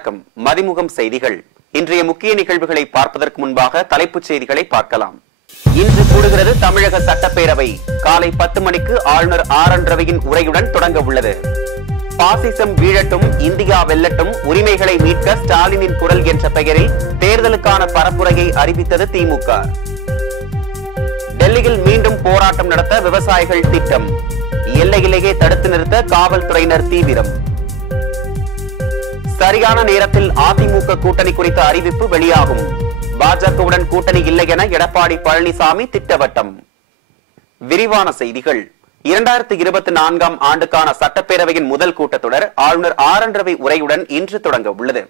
வணக்கம். மதிமுகம் செய்திகள். இன்றைய முக்கிய நிகழ்வுகளை பார்ப்பதற்கு முன்பாக தலைப்புச் செய்திகளை பார்க்கலாம். இன்று கூடுகிறது தமிழக சட்டப்பேரவை. காலை 10 மணிக்கு ஆளுநர் ஆர்.என். ரவியின் உரையுடன் தொடங்க உள்ளது. பாசிசம் வீழட்டும், இந்தியா வெல்லட்டும், உரிமைகளை மீட்க ஸ்டாலினின் குரல் என்ற பெயரில் தேர்தலுக்கான பரப்புரையை அறிவித்தது திமுக. டெல்லியில் மீண்டும் போராட்டம் நடத்த விவசாயிகள் திட்டம். எல்லையிலேயே தடுத்து நிறுத்த காவல்துறையினர் தீவிரம். சரியான நேரத்தில் அதிமுக கூட்டணி குறித்த அறிவிப்பு வெளியாகும். பாஜகவுடன் கூட்டணி இல்லை என எடப்பாடி பழனிசாமி திட்டவட்டம். விரிவான செய்திகள். 2024 ஆண்டுக்கான சட்டப்பேரவையின் முதல் கூட்டத்தொடர் ஆளுநர் ஆர்.என். ரவி உரையுடன் இன்று தொடங்க உள்ளது.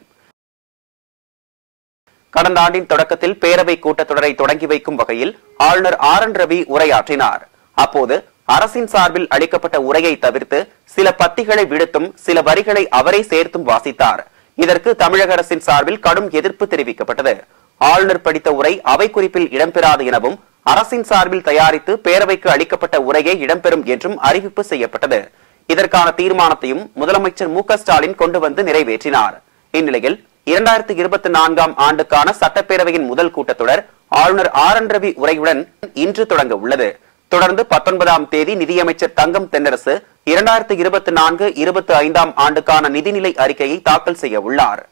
கடந்த ஆண்டின் தொடக்கத்தில் பேரவை கூட்டத்தொடரை தொடங்கி வைக்கும் வகையில் ஆளுநர் ஆர்.என். ரவி உரையாற்றினார். அப்போது அரசின் சார்பில் அளிக்கப்பட்ட உரையை தவிர்த்து சில பத்திகளை விடுத்தும் சில வரிகளை அவரே சேர்த்தும் வாசித்தார். இதற்கு தமிழக அரசின் சார்பில் கடும் எதிர்ப்பு தெரிவிக்கப்பட்டது. ஆளுநர் படித்த உரை அவை குறிப்பில் இடம்பெறாது எனவும் அரசின் சார்பில் தயாரித்து பேரவைக்கு அளிக்கப்பட்ட உரையே இடம்பெறும் என்றும் அறிவிப்பு செய்யப்பட்டது. இதற்கான தீர்மானத்தையும் முதலமைச்சர் மு.க. ஸ்டாலின் கொண்டு வந்து நிறைவேற்றினார். இந்நிலையில் 2024 ஆண்டுக்கான சட்டப்பேரவையின் முதல் கூட்டத்தொடர் ஆளுநர் ஆர்.என். ரவி உரையுடன் இன்று தொடங்க உள்ளது. தொடர்ந்து 19ஆம் தேதி நிதியமைச்சர் தங்கம் தென்னரசு 2024-25 ஆண்டுக்கான நிதிநிலை அறிக்கையை தாக்கல் செய்ய உள்ளார்.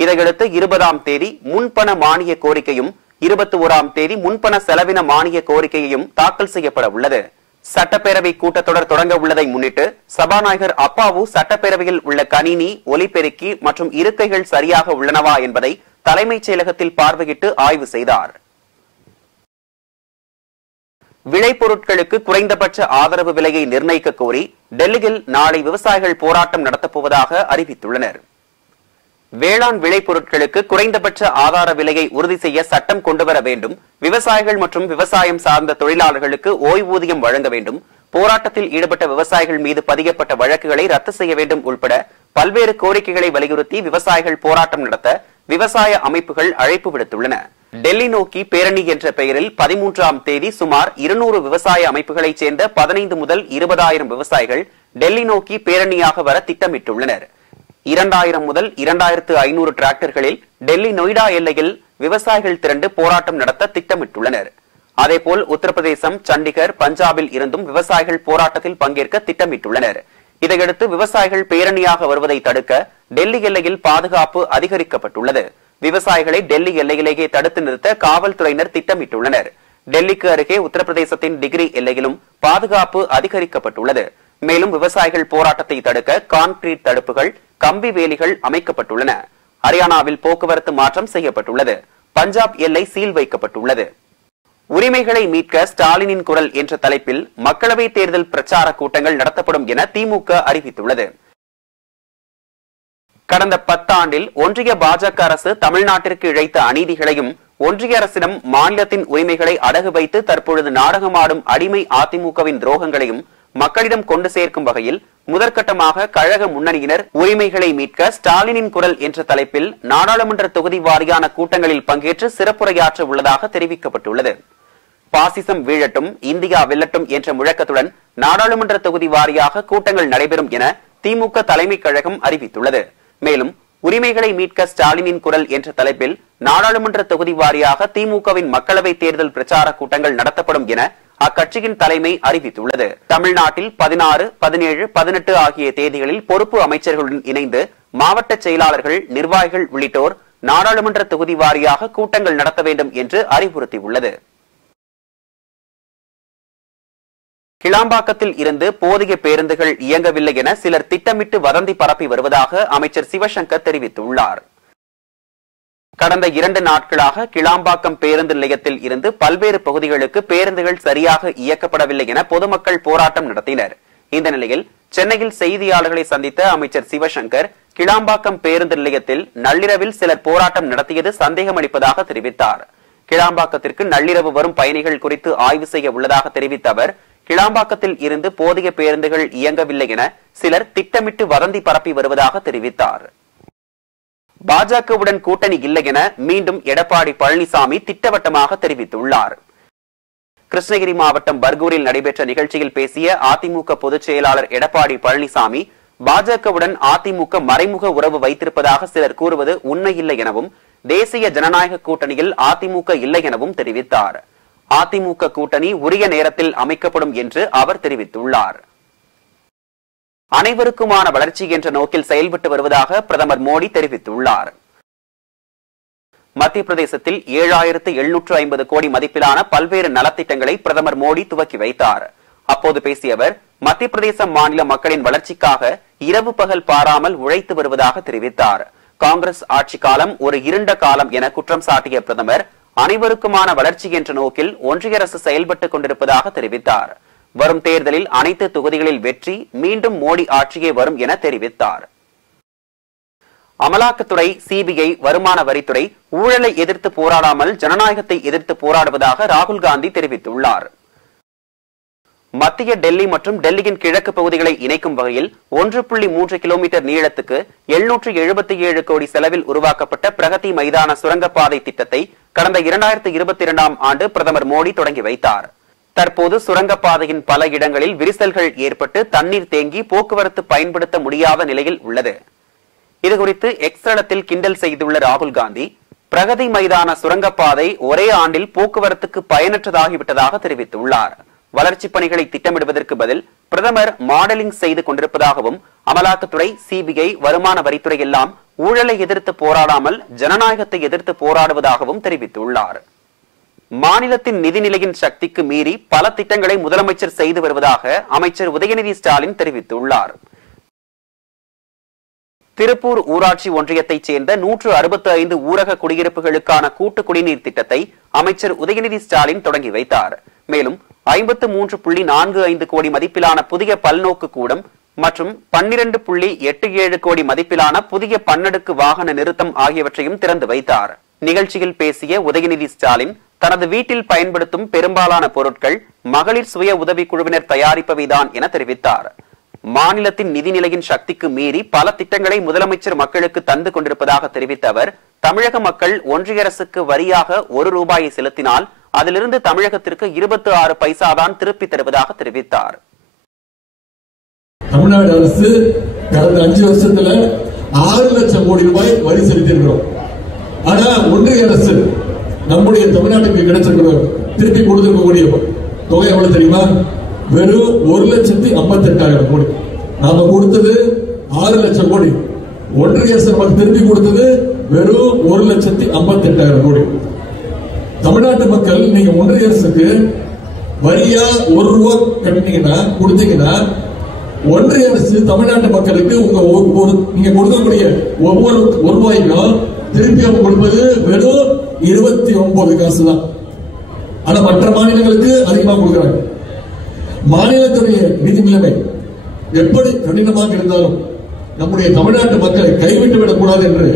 இதையடுத்து 20ஆம் தேதி முன்பண மானிய கோரிக்கையும் 21ஆம் தேதி முன்பண செலவின மானிய கோரிக்கையையும் தாக்கல் செய்யப்பட உள்ளது. சட்டப்பேரவை கூட்டத்தொடர் தொடங்க உள்ளதை முன்னிட்டு சபாநாயகர் அப்பாவு சட்டப்பேரவையில் உள்ள கணினி, ஒலிபெருக்கி மற்றும் இருக்கைகள் சரியாக உள்ளனவா என்பதை தலைமைச் செயலகத்தில் பார்வையிட்டு ஆய்வு செய்தார். விளைபொருட்களுக்கு குறைந்தபட்ச ஆதரவு விலையை நிர்ணயிக்க கோரி டெல்லியில் நாளை விவசாயிகள் போராட்டம் நடத்தப்போவதாக அறிவித்துள்ளனர். வேளாண் விளைபொருட்களுக்கு குறைந்தபட்ச ஆதார விலையை உறுதி செய்ய சட்டம் கொண்டுவர வேண்டும், விவசாயிகள் மற்றும் விவசாயம் சார்ந்த தொழிலாளர்களுக்கு ஓய்வூதியம் வழங்க வேண்டும், போராட்டத்தில் ஈடுபட்ட விவசாயிகள் மீது பதியப்பட்ட வழக்குகளை ரத்து செய்ய வேண்டும் உள்பட பல்வேறு கோரிக்கைகளை வலியுறுத்தி விவசாயிகள் போராட்டம் நடத்த விவசாய அமைப்புகள் அழைப்பு விடுத்துள்ளன. டெல்லி நோக்கி பேரணி என்ற பெயரில் 13ஆம் தேதி சுமார் 200 விவசாய அமைப்புகளைச் சேர்ந்த 15 முதல் 20,000 விவசாயிகள் டெல்லி நோக்கி பேரணியாக வர திட்டமிட்டுள்ளனர். 2000 முதல் 2500 டிராக்டர்களில் டெல்லி நொய்டா எல்லையில் விவசாயிகள் திரண்டு போராட்டம் நடத்த திட்டமிட்டுள்ளனர். அதேபோல் உத்தரப்பிரதேசம், சண்டிகர், பஞ்சாபில் இருந்தும் விவசாயிகள் போராட்டத்தில் பங்கேற்க திட்டமிட்டுள்ளனர். இதையடுத்து விவசாயிகள் பேரணியாக வருவதை தடுக்க டெல்லி எல்லையில் பாதுகாப்பு அதிகரிக்கப்பட்டுள்ளது. விவசாயிகளை டெல்லி எல்லையிலேயே தடுத்து நிறுத்த காவல்துறையினர் திட்டமிட்டுள்ளனர். டெல்லிக்கு அருகே உத்தரப்பிரதேசத்தின் டிகிரி எல்லையிலும் பாதுகாப்பு அதிகரிக்கப்பட்டுள்ளது. மேலும் விவசாயிகள் போராட்டத்தை தடுக்க கான்கிரீட் தடுப்புகள், கம்பி வேலிகள் அமைக்கப்பட்டுள்ளன. ஹரியானாவில் போக்குவரத்து மாற்றம் செய்யப்பட்டுள்ளது. பஞ்சாப் எல்லை சீல் வைக்கப்பட்டுள்ளது. உரிமைகளை மீட்க ஸ்டாலினின் குரல் என்ற தலைப்பில் மக்களவை தேர்தல் பிரச்சார கூட்டங்கள் நடத்தப்படும் என திமுக அறிவித்துள்ளது. கடந்த 10 ஆண்டில் ஒன்றிய பாஜக அரசு தமிழ்நாட்டிற்கு இழைத்த அநீதிகளையும் ஒன்றிய அரசிடம் மாநிலத்தின் உரிமைகளை அடகு வைத்து தற்பொழுது நாடகமாடும் அடிமை அதிமுகவின் துரோகங்களையும் மக்களிடம் கொண்டு சேர்க்கும் வகையில் முதற்கட்டமாக கழக முன்னணியினர் உரிமைகளை மீட்க ஸ்டாலினின் குரல் என்ற தலைப்பில் நாடாளுமன்ற தொகுதி வாரியான கூட்டங்களில் பங்கேற்று சிறப்புரையாற்ற உள்ளதாக தெரிவிக்கப்பட்டுள்ளது. பாசிசம் வீழட்டும், இந்தியா வெல்லட்டும் என்ற முழக்கத்துடன் நாடாளுமன்ற தொகுதி வாரியாக கூட்டங்கள் நடைபெறும் என திமுக தலைமை கழகம் அறிவித்துள்ளது. மேலும் உரிமைகளை மீட்க ஸ்டாலினின் குரல் என்ற தலைப்பில் நாடாளுமன்ற தொகுதி வாரியாக திமுகவின் மக்களவை தேர்தல் பிரச்சார கூட்டங்கள் நடத்தப்படும் என அக்கட்சியின் தலைமை அறிவித்துள்ளது. தமிழ்நாட்டில் 16, 17, 18 ஆகிய தேதிகளில் பொறுப்பு அமைச்சர்களுடன் இணைந்து மாவட்ட செயலாளர்கள், நிர்வாகிகள் உள்ளிட்டோர் நாடாளுமன்ற தொகுதி வாரியாக கூட்டங்கள் நடத்த வேண்டும் என்று அறிவுறுத்தியுள்ளது. கிளாம்பாக்கத்தில் இருந்து போதிய பேருந்துகள் இயங்கவில்லை என சிலர் திட்டமிட்டு வதந்தி பரப்பி வருவதாக அமைச்சர் சிவசங்கர் தெரிவித்துள்ளார். கடந்த 2 நாட்களாக கிளாம்பாக்கம் பேருந்து நிலையத்தில் இருந்து பல்வேறு பகுதிகளுக்கு பேருந்துகள் சரியாக இயக்கப்படவில்லை என பொதுமக்கள் போராட்டம் நடத்தினர். இந்த நிலையில் சென்னையில் செய்தியாளர்களை சந்தித்த அமைச்சர் சிவசங்கர் கிளாம்பாக்கம் பேருந்து நிலையத்தில் நள்ளிரவில் சிலர் போராட்டம் நடத்தியது சந்தேகமளிப்பதாக தெரிவித்தார். கிளாம்பாக்கத்திற்கு நள்ளிரவு வரும் பயணிகள் குறித்து ஆய்வு செய்ய உள்ளதாக தெரிவித்த அவர், கிளாம்பாக்கத்தில் இருந்து போதிய பேருந்துகள் இயங்கவில்லை என சிலர் திட்டமிட்டு வதந்தி பரப்பி வருவதாக தெரிவித்தார். பாஜகவுடன் கூட்டணி இல்லை என மீண்டும் எடப்பாடி பழனிசாமி திட்டவட்டமாக தெரிவித்துள்ளார். கிருஷ்ணகிரி மாவட்டம் பர்கூரில் நடைபெற்ற நிகழ்ச்சியில் பேசிய அதிமுக பொதுச் செயலாளர் எடப்பாடி பழனிசாமி, பாஜகவுடன் அதிமுக மறைமுக உறவு வைத்திருப்பதாக சிலர் கூறுவது உண்மையில்லை எனவும், தேசிய ஜனநாயக கூட்டணியில் அதிமுக இல்லை எனவும் தெரிவித்தார். அதிமுக கூட்டணி உரிய நேரத்தில் அமைக்கப்படும் என்று அவர் தெரிவித்துள்ளார். அனைவருக்குமான வளர்ச்சி என்ற நோக்கில் செயல்பட்டு வருவதாக பிரதமர் மோடி தெரிவித்துள்ளார். மத்திய பிரதேசத்தில் 7,750 கோடி மதிப்பிலான பல்வேறு நலத்திட்டங்களை பிரதமர் மோடி துவக்கி வைத்தார். அப்போது பேசிய அவர், மத்திய பிரதேச மாநில மக்களின் வளர்ச்சிக்காக இரவு பகல் பாராமல் உழைத்து வருவதாக தெரிவித்தார். காங்கிரஸ் ஆட்சி காலம் ஒரு இருண்ட காலம் என குற்றம் சாட்டிய பிரதமர், அனைவருக்குமான வளர்ச்சி என்ற நோக்கில் ஒன்றிய அரசு செயல்பட்டுக் கொண்டிருப்பதாக தெரிவித்தார். வரும் தேர்தலில் அனைத்து தொகுதிகளில் வெற்றி, மீண்டும் மோடி ஆட்சியே வரும் என தெரிவித்தார். அமலாக்கத்துறை, சிபிஐ, வருமான வரித்துறை ஊழலை எதிர்த்து போராடாமல் ஜனநாயகத்தை எதிர்த்து போராடுவதாக ராகுல் காந்தி தெரிவித்துள்ளார். மத்திய டெல்லி மற்றும் டெல்லியின் கிழக்கு பகுதிகளை இணைக்கும் வகையில் 1.3 கிலோமீட்டர் நீளத்துக்கு 777 கோடி செலவில் உருவாக்கப்பட்ட பிரகதி மைதான சுரங்கப்பாதை திட்டத்தை கடந்த 2022ஆம் ஆண்டு பிரதமர் மோடி தொடங்கி வைத்தார். தற்போது சுரங்கப்பாதையின் பல இடங்களில் விரிசல்கள் ஏற்பட்டு தண்ணீர் தேங்கி போக்குவரத்து பயன்படுத்த முடியாத நிலையில் உள்ளது. இதுகுறித்து எக்ஸ் தளத்தில் கிண்டல் செய்துள்ள ராகுல் காந்தி, பிரகதி மைதான சுரங்கப்பாதை ஒரே ஆண்டில் போக்குவரத்துக்கு பயனற்றதாகிவிட்டதாக தெரிவித்துள்ளார். வளர்ச்சிப் பணிகளை திட்டமிடுவதற்கு பதில் பிரதமர் மாடலிங் செய்து கொண்டிருப்பதாகவும், அமலாக்கத்துறை, சிபிஐ, வருமான வரித்துறை எல்லாம் ஊழலை எதிர்த்து போராடாமல் ஜனநாயகத்தை எதிர்த்து போராடுவதாகவும் தெரிவித்துள்ளார். மாநிலத்தின் நிதிநிலையின் சக்திக்கு மீறி பல திட்டங்களை முதலமைச்சர் செய்து வருவதாக அமைச்சர் உதயநிதி ஸ்டாலின் தெரிவித்துள்ளார். திருப்பூர் ஊராட்சி ஒன்றியத்தைச் சேர்ந்த 165 ஊரக குடியிருப்புகளுக்கான கூட்டு குடிநீர் திட்டத்தை அமைச்சர் உதயநிதி ஸ்டாலின் தொடங்கி வைத்தார். மேலும் 53.45 கோடி மதிப்பிலான புதிய பல்நோக்கு கூடம் மற்றும் 12.87 கோடி மதிப்பிலான புதிய பன்னடுக்கு வாகன நிறுத்தம் ஆகியவற்றையும் திறந்து வைத்தார். நிகழ்ச்சியில் பேசிய உதயநிதி ஸ்டாலின், தனது வீட்டில் பயன்படுத்தும் பெரும்பாலான பொருட்கள் மகளிர் சுய உதவி குழுவினர் தயாரிப்பவைதான் என தெரிவித்தார். மாநிலத்தின் நிதிநிலையின் சக்திக்கு மீறி பல திட்டங்களை முதலமைச்சர் மக்களுக்கு தந்து கொண்டிருப்பதாக தெரிவித்த அவர், தமிழக மக்கள் ஒன்றிய அரசுக்கு வரியாக ₹1 செலுத்தினால் அதிலிருந்து தமிழகத்திற்கு 26 பைசா தான் திருப்பி தருவதாக தெரிவித்தார். தமிழ்நாடு அரசு கடந்த 5 வருஷத்துல 6 லட்சம் கோடி ரூபாய் வரி செலுத்தியிருக்கிறோம். ஆனா ஒன்றிய அரசு நம்முடைய தமிழ்நாட்டுக்கு கிடைச்சிருக்கிற திருப்பி கொடுத்திருக்கக்கூடிய தொகை எவ்வளவு தெரியுமா? வெறும் 1,58,000 கோடி. நாம கொடுத்தது 6 லட்சம் கோடி. ஒன்றிய அரசு நமக்கு திருப்பி கொடுத்தது வெறும் 1,58,000 கோடி. தமிழ்நாட்டு மக்கள் நீங்க ஒன்றிய அரசுக்கு வரியா ₹1 கட்டினீங்கன்னா கொடுத்தீங்கன்னா, ஒன்றிய அரசு தமிழ்நாட்டு மக்களுக்கு நீங்க கொடுக்கக்கூடிய ஒவ்வொரு ₹1 திருப்பி அவங்க கொடுப்பது வெறும் 29 காசு தான். ஆனா மற்ற மாநிலங்களுக்கு அதிகமா கொடுக்கிறாங்க. மாநிலத்துடைய நிதி நிலைமை எப்படி கடினமாக இருந்தாலும் நம்முடைய தமிழ்நாட்டு மக்களை கைவிட்டு விடக்கூடாது என்று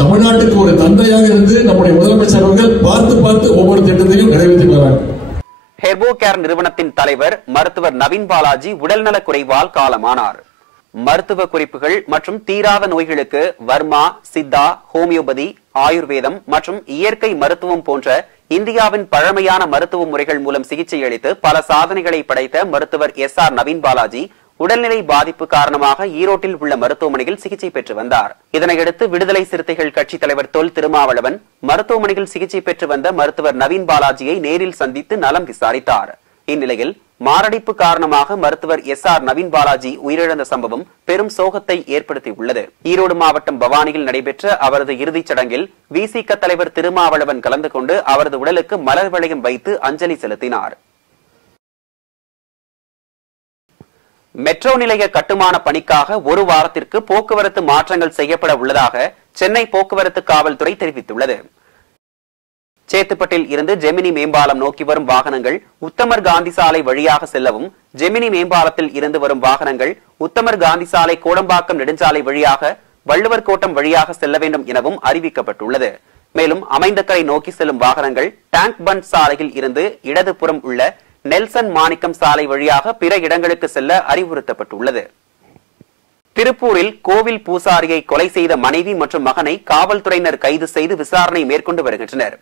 தமிழ்நாட்டுக்கு ஒரு தந்தையாக இருந்து நம்முடைய முதலமைச்சர் அவர்கள் பார்த்து ஒவ்வொரு திட்டத்தையும் நிறைவேற்றி வராங்க. ஹெர்போ கேர் நிறுவனத்தின் தலைவர் மருத்துவர் நவீன் பாலாஜி உடல்நலக் குறைவால் காலமானார். மருத்துவ குறிப்புகள் மற்றும் தீராத நோய்களுக்கு வர்மா, சித்தா, ஹோமியோபதி, ஆயுர்வேதம் மற்றும் இயற்கை மருத்துவம் போன்ற இந்தியாவின் பழமையான மருத்துவ முறைகள் மூலம் சிகிச்சை அளித்து பல சாதனைகளை படைத்த மருத்துவர் SR நவீன் பாலாஜி உடல்நிலை பாதிப்பு காரணமாக ஈரோட்டில் உள்ள மருத்துவமனையில் சிகிச்சை பெற்று வந்தார். இதனையடுத்து விடுதலை சிறுத்தைகள் கட்சி தலைவர் தொல் திருமாவளவன் மருத்துவமனையில் சிகிச்சை பெற்று வந்த மருத்துவர் நவீன் பாலாஜியை நேரில் சந்தித்து நலம் விசாரித்தார். இந்நிலையில் மாரடைப்பு காரணமாக மருத்துவர் SR நவீன் பாலாஜி உயிரிழந்த சம்பவம் பெரும் சோகத்தை ஏற்படுத்தியுள்ளது. ஈரோடு மாவட்டம் பவானியில் நடைபெற்ற அவரது இறுதிச் சடங்கில் விசிக தலைவர் திருமாவளவன் கலந்து கொண்டு அவரது உடலுக்கு மலர் வளையம் வைத்து அஞ்சலி செலுத்தினார். மெட்ரோ நிலைய கட்டுமான பணிக்காக ஒரு வாரத்திற்கு போக்குவரத்து மாற்றங்கள் செய்யப்பட உள்ளதாக சென்னை போக்குவரத்து காவல்துறை தெரிவித்துள்ளது. சேத்துப்பட்டில் இருந்து ஜெமினி மேம்பாலம் நோக்கி வரும் வாகனங்கள் உத்தமர் காந்தி சாலை வழியாக செல்லவும், ஜெமினி மேம்பாலத்தில் இருந்து வரும் வாகனங்கள் உத்தமர் காந்தி சாலை கோடம்பாக்கம் நெடுஞ்சாலை வழியாக வள்ளுவர் கோட்டம் வழியாக செல்ல வேண்டும் எனவும் அறிவிக்கப்பட்டுள்ளது. மேலும் அமைந்தக்கரை நோக்கி செல்லும் வாகனங்கள் டேங்க் பண்ட் சாலையில் இருந்து இடதுபுறம் உள்ள நெல்சன் மாணிக்கம் சாலை வழியாக பிற இடங்களுக்கு செல்ல அறிவுறுத்தப்பட்டுள்ளது. திருப்பூரில் கோவில் பூசாரியை கொலை செய்த மனைவி மற்றும் மகனை காவல்துறையினர் கைது செய்து விசாரணை மேற்கொண்டு வருகின்றனர்.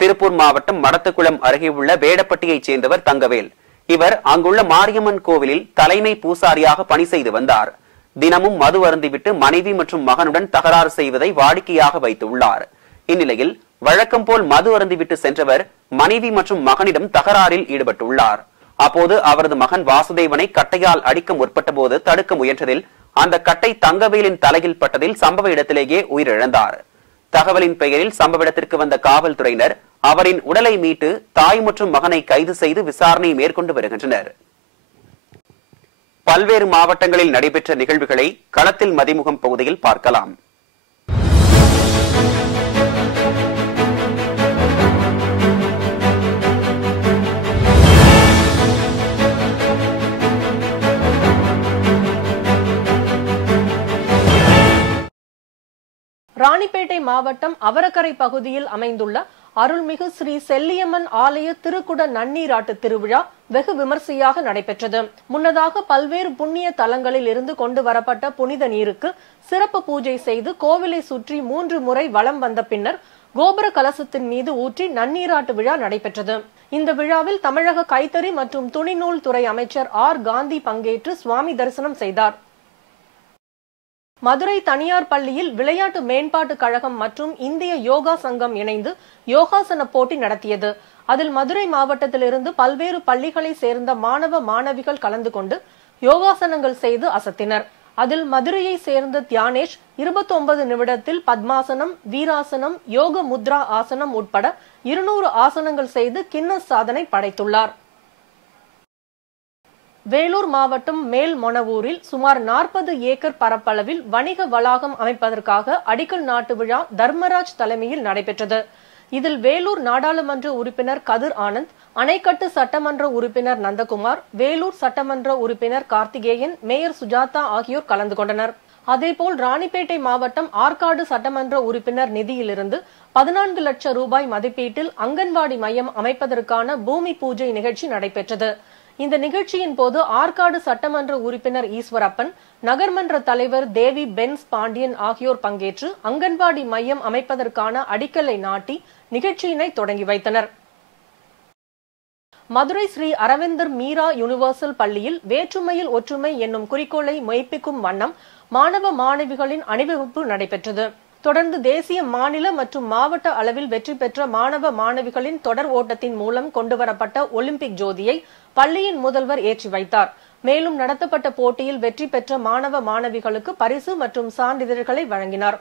திருப்பூர் மாவட்டம் மடத்துக்குளம் அருகே உள்ள வேடப்பட்டியைச் சேர்ந்தவர் தங்கவேல். இவர் அங்குள்ள மாரியம்மன் கோவிலில் தலைமை பூசாரியாக பணி செய்து வந்தார். தினமும் மது அருந்திவிட்டு மனைவி மற்றும் மகனுடன் தகராறு செய்வதை வாடிக்கையாக வைத்துள்ளார். இந்நிலையில் வழக்கம் போல் மது அருந்திவிட்டு சென்றவர் மனைவி மற்றும் மகனிடம் தகராறில் ஈடுபட்டுள்ளார். அப்போது அவரது மகன் வாசுதேவனை கட்டையால் அடிக்க முற்பட்ட போது தடுக்க முயன்றதில் அந்த கட்டை தங்கவேலின் தலையில் பட்டதில் சம்பவ இடத்திலேயே உயிரிழந்தார். தகவலின் பெயரில் சம்பவ இடத்திற்கு வந்த காவல்துறையினர் அவரின் உடலை மீட்டு தாய் மற்றும் மகனை கைது செய்து விசாரணை மேற்கொண்டு வருகின்றனர். பல்வேறு மாவட்டங்களில் நடைபெற்ற நிகழ்வுகளை களத்தில் மதிமுகம் பகுதியில் பார்க்கலாம். ராணிப்பேட்டை மாவட்டம் அவரக்கரை பகுதியில் அமைந்துள்ள அருள்மிகு ஸ்ரீ செல்லியம்மன் ஆலய திருக்குட நன்னீராட்டு திருவிழா வெகு விமர்சையாக நடைபெற்றது. முன்னதாக பல்வேறு புண்ணிய தலங்களில் இருந்து கொண்டு வரப்பட்ட புனித நீருக்கு சிறப்பு பூஜை செய்து கோவிலை சுற்றி 3 முறை வலம் வந்த பின்னர் கோபுர கலசத்தின் மீது ஊற்றி நன்னீராட்டு விழா நடைபெற்றது. இந்த விழாவில் தமிழக கைத்தறி மற்றும் துணிநூல் துறை அமைச்சர் ஆர் காந்தி பங்கேற்று சுவாமி தரிசனம் செய்தார். மதுரை தனியார் பள்ளியில் விளையாட்டு மேம்பாட்டு கழகம் மற்றும் இந்திய யோகா சங்கம் இணைந்து யோகாசன போட்டி நடத்தியது. அதில் மதுரை மாவட்டத்திலிருந்து பல்வேறு பள்ளிகளை சேர்ந்த மாணவ மாணவிகள் கலந்து கொண்டு யோகாசனங்கள் செய்து அசத்தினர். அதில் மதுரையை சேர்ந்த தியானேஷ் 29 நிமிடத்தில் பத்மாசனம், வீராசனம், யோக முத்ரா ஆசனம் உட்பட 200 ஆசனங்கள் செய்து கின்னஸ் சாதனை படைத்துள்ளார். வேலூர் மாவட்டம் மேல்மொனவூரில் சுமார் 40 ஏக்கர் பரப்பளவில் வணிக வளாகம் அமைப்பதற்காக அடிக்கல் நாட்டு விழா தர்மராஜ் தலைமையில் நடைபெற்றது. இதில் வேலூர் நாடாளுமன்ற உறுப்பினர் கதிர் ஆனந்த், அணைக்கட்டு சட்டமன்ற உறுப்பினர் நந்தகுமார், வேலூர் சட்டமன்ற உறுப்பினர் கார்த்திகேயன், மேயர் சுஜாதா ஆகியோர் கலந்து கொண்டனர். அதேபோல் ராணிப்பேட்டை மாவட்டம் ஆற்காடு சட்டமன்ற உறுப்பினர் நிதியிலிருந்து 14 லட்சம் ரூபாய் மதிப்பீட்டில் அங்கன்வாடி மையம் அமைப்பதற்கான பூமி பூஜை நிகழ்ச்சி நடைபெற்றது. இந்த நிகழ்ச்சியின் போது ஆற்காடு சட்டமன்ற உறுப்பினர் ஈஸ்வரப்பன், நகர்மன்ற தலைவர் தேவி பென்ஸ் பாண்டியன் ஆகியோர் பங்கேற்று அங்கன்வாடி மையம் அமைப்பதற்கான அடிக்கல்லை நாட்டி நிகழ்ச்சியினை தொடங்கி வைத்தனர். மதுரை ஸ்ரீ அரவிந்தர் மீரா யூனிவர்சல் பள்ளியில் வேற்றுமையில் ஒற்றுமை என்னும் குறிக்கோளை மெய்ப்பிக்கும் வண்ணம் மாணவ மாணவிகளின் அணிவகுப்பு நடைபெற்றது. தொடர்ந்து தேசிய, மாநில மற்றும் மாவட்ட அளவில் வெற்றி பெற்ற மாணவ மாணவிகளின் தொடர் ஓட்டத்தின் மூலம் கொண்டுவரப்பட்ட ஒலிம்பிக் ஜோதியை பள்ளியின் முதல்வர் ஏற்றி வைத்தார். மேலும் நடத்தப்பட்ட போட்டியில் வெற்றி பெற்ற மாணவ மாணவிகளுக்கு பரிசு மற்றும் சான்றிதழ்களை வழங்கினார்.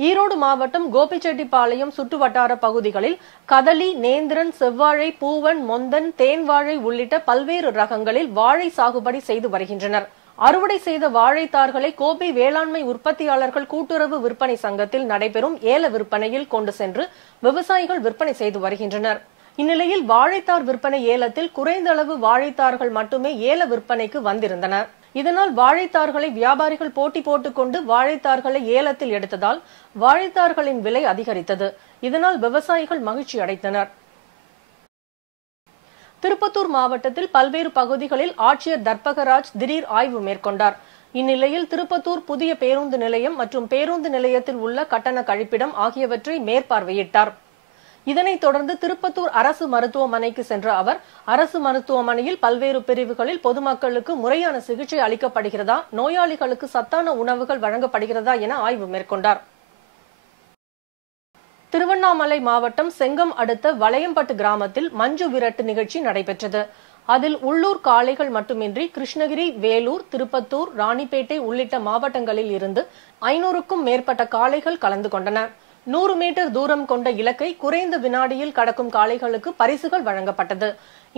ஈரோடு மாவட்டம் கோபிச்செட்டிப்பாளையம் சுற்றுவட்டார பகுதிகளில் கதலி, நேந்திரன், செவ்வாழை, பூவன், மொந்தன், தேன்வாழை உள்ளிட்ட பல்வேறு ரகங்களில் வாழை சாகுபடி செய்து வருகின்றனர். அறுவடை செய்த வாழைத்தார்களை கோபி வேளாண்மை உற்பத்தியாளர்கள் கூட்டுறவு விற்பனை சங்கத்தில் நடைபெறும் ஏல விற்பனையில் கொண்டு சென்று விவசாயிகள் விற்பனை செய்து வருகின்றனர். இந்நிலையில் வாழைத்தார் விற்பனை ஏலத்தில் குறைந்த அளவு வாழைத்தார்கள் மட்டுமே ஏல விற்பனைக்கு வந்திருந்தன. இதனால் வாழைத்தார்களை வியாபாரிகள் போட்டி போட்டுக்கொண்டு வாழைத்தார்களை ஏலத்தில் எடுத்ததால் வாழைத்தார்களின் விலை அதிகரித்தது. இதனால் விவசாயிகள் மகிழ்ச்சி அடைந்தனர். திருப்பத்தூர் மாவட்டத்தில் பல்வேறு பகுதிகளில் ஆட்சியர் தர்பகராஜ் திடீர் ஆய்வு மேற்கொண்டார். இந்நிலையில் திருப்பத்தூர் புதிய பேருந்து நிலையம் மற்றும் பேருந்து நிலையத்தில் உள்ள கட்டண கழிப்பிடம் ஆகியவற்றை மேற்பார்வையிட்டார். இதனைத் தொடர்ந்து திருப்பத்தூர் அரசு மருத்துவமனைக்கு சென்ற அவர் அரசு மருத்துவமனையில் பல்வேறு பிரிவுகளில் பொதுமக்களுக்கு முறையான சிகிச்சை அளிக்கப்படுகிறதா, நோயாளிகளுக்கு சத்தான உணவுகள் வழங்கப்படுகிறதா என ஆய்வு மேற்கொண்டார். திருவண்ணாமலை மாவட்டம் செங்கம் அடுத்த வளையம்பட்டு கிராமத்தில் மஞ்சு விரட்டு நிகழ்ச்சி நடைபெற்றது. அதில் உள்ளூர் காளைகள் மட்டுமின்றி கிருஷ்ணகிரி, வேலூர், திருப்பத்தூர், ராணிப்பேட்டை உள்ளிட்ட மாவட்டங்களில் இருந்து 500க்கும் மேற்பட்ட காளைகள் கலந்து கொண்டன. 100 மீட்டர் தூரம் கொண்ட இலக்கை குறைந்த வினாடியில் கடக்கும் காளைகளுக்கு பரிசுகள் வழங்கப்பட்டது.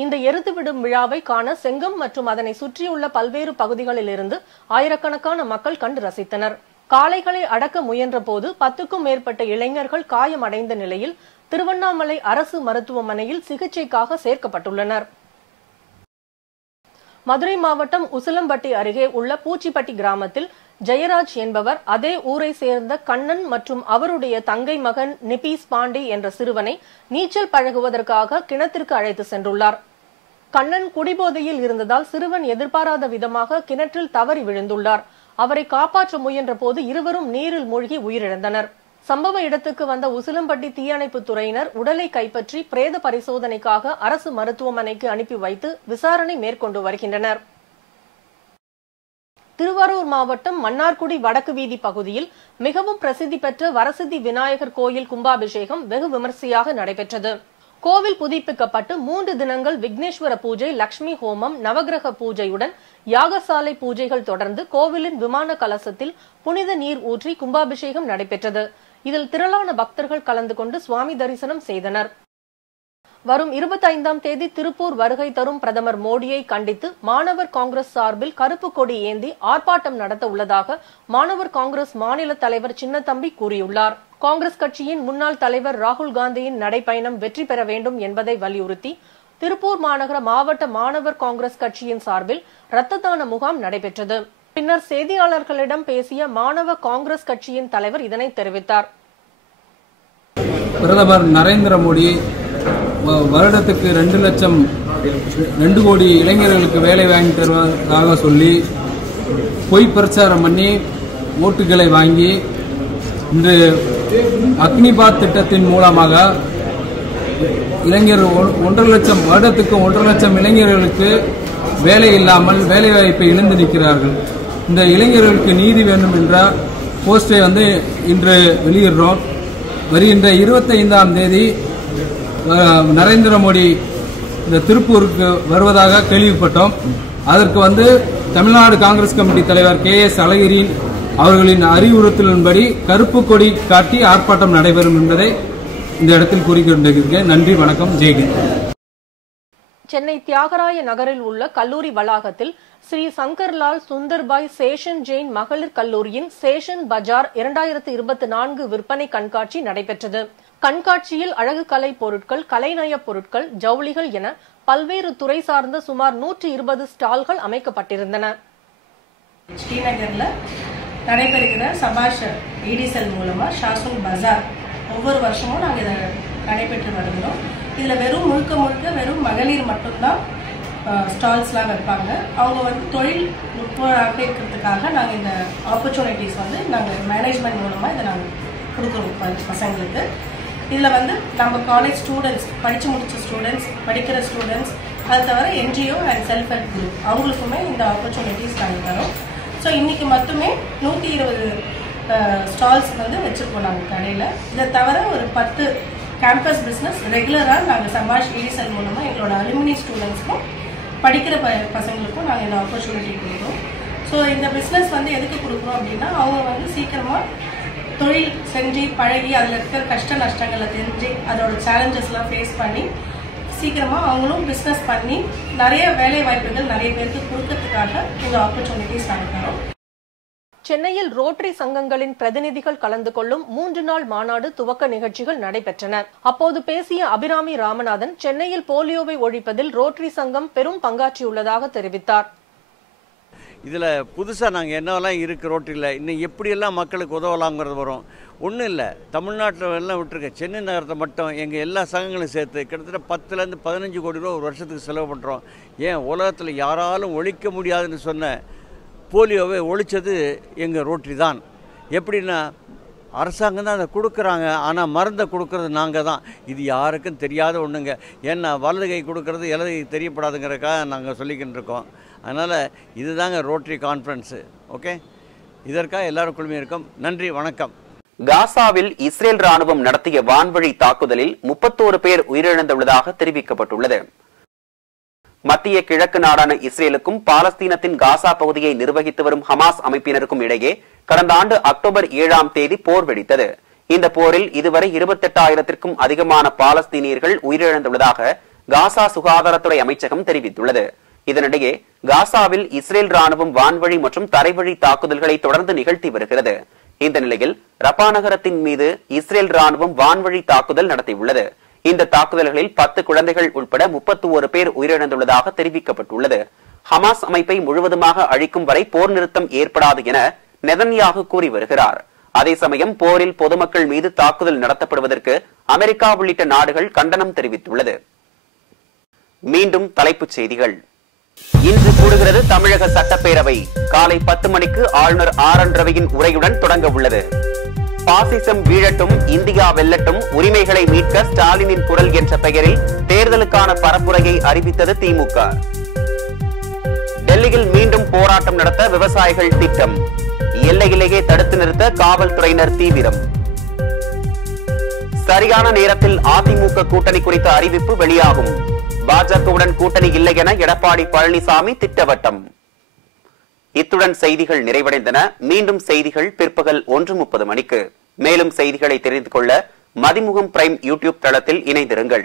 இந்த எருது விடும் விழாவை காண செங்கம் மற்றும் அதனை சுற்றியுள்ள பல்வேறு பகுதிகளில் இருந்து ஆயிரக்கணக்கான மக்கள் கண்டு ரசித்தனர். காளைகளை அடக்க முயன்ற போது 10க்கும் மேற்பட்ட இளைஞர்கள் காயமடைந்த நிலையில் திருவண்ணாமலை அரசு மருத்துவமனையில் சிகிச்சைக்காக சேர்க்கப்பட்டுள்ளனர். மதுரை மாவட்டம் உசிலம்பட்டி அருகே உள்ள பூச்சிப்பட்டி கிராமத்தில் ஜெயராஜ் என்பவர் அதே ஊரை சேர்ந்த கண்ணன் மற்றும் அவருடைய தங்கை மகன் நிபீஸ் பாண்டி என்ற சிறுவனை நீச்சல் பழகுவதற்காக கிணத்திற்கு அழைத்து சென்றுள்ளார். கண்ணன் குடிபோதையில் இருந்ததால் சிறுவன் எதிர்பாராத விதமாக கிணற்றில் தவறி விழுந்துள்ளார். அவரை காப்பாற்ற முயன்ற போது இருவரும் நீரில் மூழ்கி உயிரிழந்தனர். சம்பவ இடத்துக்கு வந்த உசிலம்பட்டி தீயணைப்பு துறையினர் உடலை கைப்பற்றி பிரேத பரிசோதனைக்காக அரசு மருத்துவமனைக்கு அனுப்பி வைத்து விசாரணை மேற்கொண்டு வருகின்றனர். திருவாரூர் மாவட்டம் மன்னார்குடி வடக்கு வீதி பகுதியில் மிகவும் பிரசித்தி பெற்ற வரசித்தி விநாயகர் கோயில் கும்பாபிஷேகம் வெகு விமர்சையாக நடைபெற்றது. கோவில் புதுப்பிக்கப்பட்டு 3 தினங்கள் விக்னேஸ்வர பூஜை, லட்சுமி ஹோமம், நவகிரக பூஜையுடன் யாகசாலை பூஜைகள் தொடர்ந்து கோவிலின் விமான கலசத்தில் புனித நீர் ஊற்றி கும்பாபிஷேகம் நடைபெற்றது. இதில் திரளான பக்தர்கள் கலந்து கொண்டு சுவாமி தரிசனம் செய்தனர். வரும் 25ஆம் தேதி திருப்பூர் வருகை தரும் பிரதமர் மோடியை கண்டித்து மாணவர் காங்கிரஸ் சார்பில் கருப்பு கொடி ஏந்தி ஆர்ப்பாட்டம் நடத்த உள்ளதாக மாணவர் காங்கிரஸ் மாநில தலைவர் சின்னத்தம்பி கூறியுள்ளார். காங்கிரஸ் கட்சியின் முன்னாள் தலைவர் ராகுல் காந்தியின் நடைபயணம் வெற்றி பெற வேண்டும் என்பதை வலியுறுத்தி திருப்பூர் மாநகர மாவட்ட மாணவர் காங்கிரஸ் கட்சியின் சார்பில் இரத்த தான முகாம் நடைபெற்றது. பின்னர் செய்தியாளர்களிடம் பேசிய மாணவ காங்கிரஸ் கட்சியின் தலைவர் இதனை தெரிவித்தார். பிரதமர் நரேந்திர மோடி வருடத்துக்கு 2 கோடி இளைஞர்களுக்கு வேலை வாங்கி தருவதாக சொல்லி பொய் பிரச்சாரம் பண்ணி ஓட்டுகளை வாங்கி இன்று அக்னிபாத் திட்டத்தின் மூலமாக இளைஞர் 1.5 லட்சம் வருடத்துக்கு 1.5 லட்சம் இளைஞர்களுக்கு வேலை இல்லாமல் வேலை வாய்ப்பை இழந்து நிற்கிறார்கள். இந்த இளைஞர்களுக்கு நீதி வேண்டும் என்ற போஸ்டரை இன்று வெளியிடுறோம். வருகின்ற 25ஆம் தேதி நரேந்திர மோடி இந்த திருப்பூருக்கு வருவதாக கேள்விப்பட்டோம். அதற்கு தமிழ்நாடு காங்கிரஸ் கமிட்டி தலைவர் KS அழகிரி அவர்களின் அறிவுறுத்தலின்படி கருப்பு கொடி காட்டி ஆர்ப்பாட்டம் நடைபெறும் என்பதை இந்த இடத்தில் கூறிக்கொண்டிருக்கிறேன். நன்றி, வணக்கம், ஜெய்ஹிந்த். சென்னை தியாகராய நகரில் உள்ள கல்லூரி வளாகத்தில் ஸ்ரீ சங்கர்லால் சுந்தர்பாய் சேஷன் ஜெயின் மகளிர் கல்லூரியின் சேஷன் பஜார் 2024 விற்பனை கண்காட்சி நடைபெற்றது. கண்காட்சியில் அழகு கலை பொருட்கள், கலைநய பொருட்கள், ஜவுளிகள் என பல்வேறு துறை சார்ந்த சுமார் 120 ஸ்டால்கள் அமைக்கப்பட்டிருந்தன. ஸ்ரீநகர்ல நடைபெறுகிற சபாஷ் ஈடிசல் மூலமா ஷாசூன் பஜார் ஒவ்வொரு வருஷமும் நாங்கள் இதை நடைபெற்று வருகிறோம். இதில் முழுக்க வெறும் மகளிர் மட்டும்தான் ஸ்டால்ஸ்லாம் வைப்பாங்க. அவங்க தொழில் நுட்பமாக இருக்கிறதுக்காக நாங்கள் இந்த ஆப்பர்ச்சுனிட்டிஸ் நாங்கள் மேனேஜ்மெண்ட் மூலமாக இதை நாங்கள் கொடுக்குறோம் பசங்களுக்கு. இதில் நம்ம காலேஜ் ஸ்டூடெண்ட்ஸ், படித்து முடிச்ச ஸ்டூடெண்ட்ஸ், படிக்கிற ஸ்டூடெண்ட்ஸ், அது தவிர NGO and self help group அவங்களுக்குமே இந்த ஆப்பர்ச்சுனிட்டிஸ் நாங்கள் தரோம். ஸோ இன்னைக்கு மட்டுமே 120 ஸ்டால்ஸ் வச்சுருக்கோம் நாங்கள் கடையில். இதை தவிர ஒரு 10 கேம்பஸ் பிஸ்னஸ் ரெகுலராக நாங்கள் சபாஷ் ஈடிசல் மூலமாக எங்களோட அலுமினி ஸ்டூடெண்ட்ஸ்க்கும் படிக்கிற பசங்களுக்கும் நாங்கள் இந்த ஆப்பர்ச்சுனிட்டி கொடுக்குறோம். ஸோ இந்த பிஸ்னஸ் எதுக்கு கொடுக்குறோம் அப்படின்னா அவங்க சீக்கிரமாக தொழில் செஞ்சு பழகி அதில் இருக்கிற கஷ்ட நஷ்டங்களை தெரிஞ்சு அதோட சேலஞ்சஸ்லாம் ஃபேஸ் பண்ணி சீக்கிரமாக அவங்களும் பிஸ்னஸ் பண்ணி நிறைய வேலை வாய்ப்புகள் நிறைய பேருக்கு கொடுக்கறதுக்காக இந்த ஆப்பர்ச்சுனிட்டிஸ் நாங்கள் தரோம். சென்னையில் ரோட்டரி சங்கங்களின் பிரதிநிதிகள் கலந்து கொள்ளும் 3 நாள் மாநாடு துவக்க நிகழ்ச்சிகள் நடைபெற்றன. அப்போது பேசிய அபிராமி ராமநாதன் சென்னையில் போலியோவை ஒழிப்பதில் ரோட்டரி சங்கம் பெரும் பங்காற்றியுள்ளதாக தெரிவித்தார். இதில் புதுசாக நாங்கள் என்னவெல்லாம் இருக்குது ரோட்டரியில், இன்னும் எப்படியெல்லாம் மக்களுக்கு உதவலாங்கிறது வரும். ஒன்றும் இல்லை, தமிழ்நாட்டில் எல்லாம் விட்டுருக்க சென்னை நகரத்தை மட்டும் எங்கள் எல்லா சங்கங்களும் சேர்த்து கிட்டத்தட்ட 10 to 15 கோடி ரூபா ஒரு வருஷத்துக்கு செலவு பண்ணுறோம். ஏன் உலகத்தில் யாராலும் ஒழிக்க முடியாதுன்னு சொன்ன போலியோவை ஒழித்தது எங்கள் ரோட்டரி தான். எப்படின்னா அரசாங்கம் தான் அதை கொடுக்குறாங்க, ஆனால் மருந்தை கொடுக்கறது நாங்கள் தான். இது யாருக்கும் தெரியாத ஒன்றுங்க. ஏன்னா வலது கை கொடுக்கறது இடது கை தெரியப்படாதுங்கிறதுக்காக நாங்கள் சொல்லிக்கிட்டு இருக்கோம். அதனால் இதுதாங்க ரோட்டரி கான்ஃபரன்ஸு. ஓகே, இதற்காக எல்லாரும் குழுமையும் இருக்கும். நன்றி, வணக்கம். காசாவில் இஸ்ரேல் ராணுவம் நடத்திய வான்வழி தாக்குதலில் 31 பேர் உயிரிழந்துள்ளதாக தெரிவிக்கப்பட்டுள்ளது. மத்திய கிழக்கு நாடான இஸ்ரேலுக்கும் பாலஸ்தீனத்தின் காசா பகுதியை நிர்வகித்து வரும் ஹமாஸ் அமைப்பினருக்கும் இடையே கடந்த ஆண்டு அக்டோபர் 7ஆம் தேதி போர் வெடித்தது. இந்த போரில் இதுவரை 28,000க்கும் அதிகமான பாலஸ்தீனியர்கள் உயிரிழந்துள்ளதாக காசா சுகாதாரத்துறை அமைச்சகம் தெரிவித்துள்ளது. இதனிடையே காசாவில் இஸ்ரேல் ராணுவம் வான்வழி மற்றும் தரைவழி தாக்குதல்களை தொடர்ந்து நிகழ்த்தி வருகிறது. இந்த நிலையில் ரபா நகரத்தின் மீது இஸ்ரேல் ராணுவம் வான்வழி தாக்குதல் நடத்தியுள்ளது. இந்த தாக்குதல்களில் 10 குழந்தைகள் உட்பட 31 பேர் உயிரிழந்துள்ளதாக தெரிவிக்கப்பட்டுள்ளது. ஹமாஸ் அமைப்பை முழுவதுமாக அழிக்கும் வரை போர் நிறுத்தம் ஏற்படாது என நெதன்யாகு கூறி வருகிறார். அதே சமயம் போரில் பொதுமக்கள் மீது தாக்குதல் நடத்தப்படுவதற்கு அமெரிக்கா உள்ளிட்ட நாடுகள் கண்டனம் தெரிவித்துள்ளது. மீண்டும் தலைப்புச் செய்திகள். இன்று கூடுகிறது தமிழக சட்டப்பேரவை. காலை 10 மணிக்கு ஆளுநர் RN ரவியின் உரையுடன் தொடங்க உள்ளது. பாசிசம் வீழட்டும், இந்தியா வெல்லட்டும், உரிமைகளை மீட்க ஸ்டாலினின் குரல் என்ற பெயரில் தேர்தலுக்கான பரப்புரையை அறிவித்தது திமுக. டெல்லியில் மீண்டும் போராட்டம் நடத்த விவசாயிகள் திட்டம். எல்லையிலேயே தடுத்து நிறுத்த காவல்துறையினர் தீவிரம். சரியான நேரத்தில் அதிமுக கூட்டணி குறித்த அறிவிப்பு வெளியாகும். பாஜகவுடன் கூட்டணி இல்லை என எடப்பாடி பழனிசாமி திட்டவட்டம். இத்துடன் செய்திகள் நிறைவடைந்தன. மீண்டும் செய்திகள் பிற்பகல் 1:30 மணிக்கு. மேலும் செய்திகளை தெரிந்து கொள்ள மதிமுகம் பிரைம் யூடியூப் தளத்தில் இணைந்திருங்கள்.